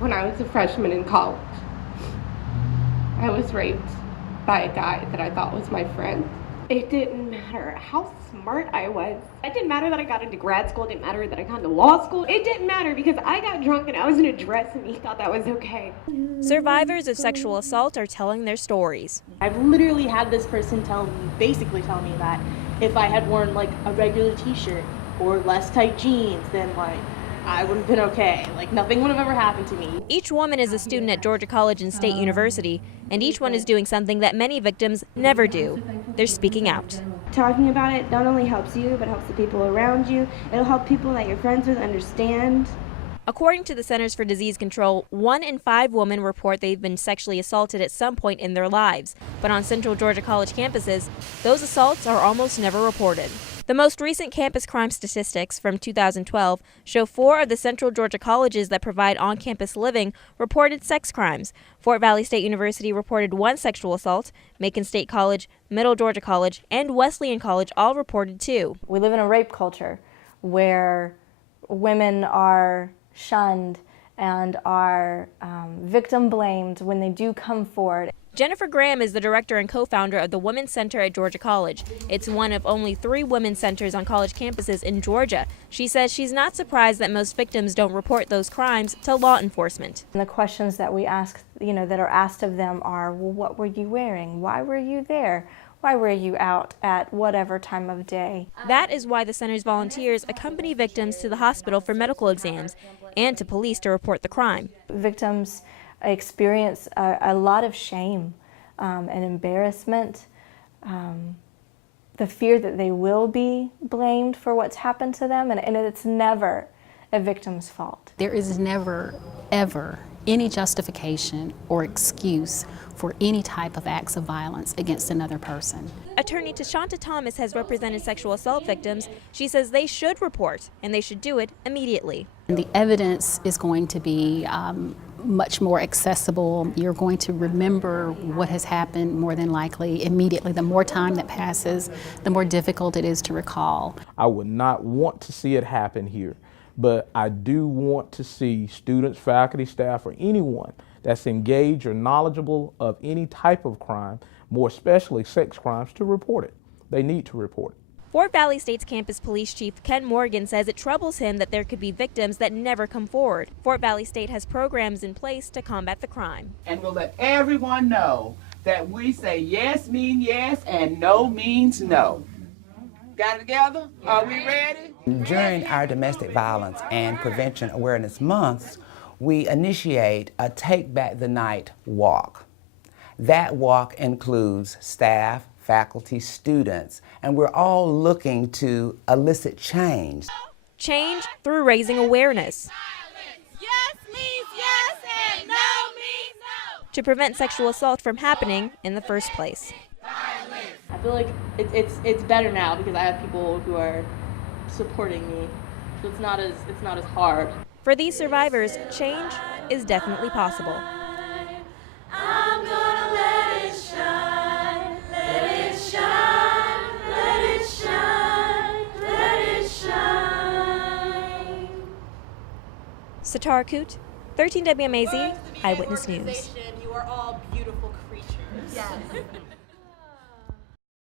When I was a freshman in college, I was raped by a guy that I thought was my friend. It didn't matter how smart I was. It didn't matter that I got into grad school. It didn't matter that I got into law school. It didn't matter because I got drunk and I was in a dress and he thought that was okay. Survivors of sexual assault are telling their stories. I've literally had this person basically tell me that if I had worn like a regular t-shirt or less tight jeans, then like I would have been okay. Like nothing would have ever happened to me. Each woman is a student at Georgia College and State University, and each one is doing something that many victims never do. They're speaking out. Talking about it not only helps you, but helps the people around you. It'll help people that you're friends with understand. According to the Centers for Disease Control, 1 in 5 women report they've been sexually assaulted at some point in their lives. But on Central Georgia College campuses, those assaults are almost never reported. The most recent campus crime statistics from 2012 show 4 of the Central Georgia colleges that provide on-campus living reported sex crimes. Fort Valley State University reported 1 sexual assault. Macon State College, Middle Georgia College, and Wesleyan College all reported 2. We live in a rape culture where women are shunned and are victim blamed when they do come forward. Jennifer Graham is the director and co-founder of the Women's Center at Georgia College. It's one of only 3 women's centers on college campuses in Georgia. She says she's not surprised that most victims don't report those crimes to law enforcement. And the questions that we ask, that are asked of them are, well, what were you wearing? Why were you there? Why were you out at whatever time of day? That is why the center's volunteers accompany victims to the hospital for medical exams and to police to report the crime. Victims experience a lot of shame and embarrassment, the fear that they will be blamed for what's happened to them, and it's never a victim's fault. There is never, ever any justification or excuse for any type of acts of violence against another person. Attorney Tashanta Thomas has represented sexual assault victims. She says they should report, and they should do it immediately. And the evidence is going to be much more accessible. You're going to remember what has happened more than likely immediately. The more time that passes, the more difficult it is to recall. I would not want to see it happen here, but I do want to see students, faculty, staff, or anyone that's engaged or knowledgeable of any type of crime, more especially sex crimes, to report it. They need to report it. Fort Valley State's campus police chief Ken Morgan says it troubles him that there could be victims that never come forward. Fort Valley State has programs in place to combat the crime. And we'll let everyone know that we say yes means yes and no means no. Got it together? Are we ready? During our Domestic Violence and Prevention Awareness Months, we initiate a Take Back the Night walk. That walk includes staff, faculty, students, and we're all looking to elicit change. Change through raising awareness. Yes means yes and no means no. To prevent sexual assault from happening in the first place. I feel like it's better now because I have people who are supporting me, so it's not as hard. For these survivors, change is definitely possible. I'm gonna let it shine, let it shine, let it shine, let it shine. Sitar Koot, 13 WMAZ, Eyewitness News. You are all beautiful creatures. Yes.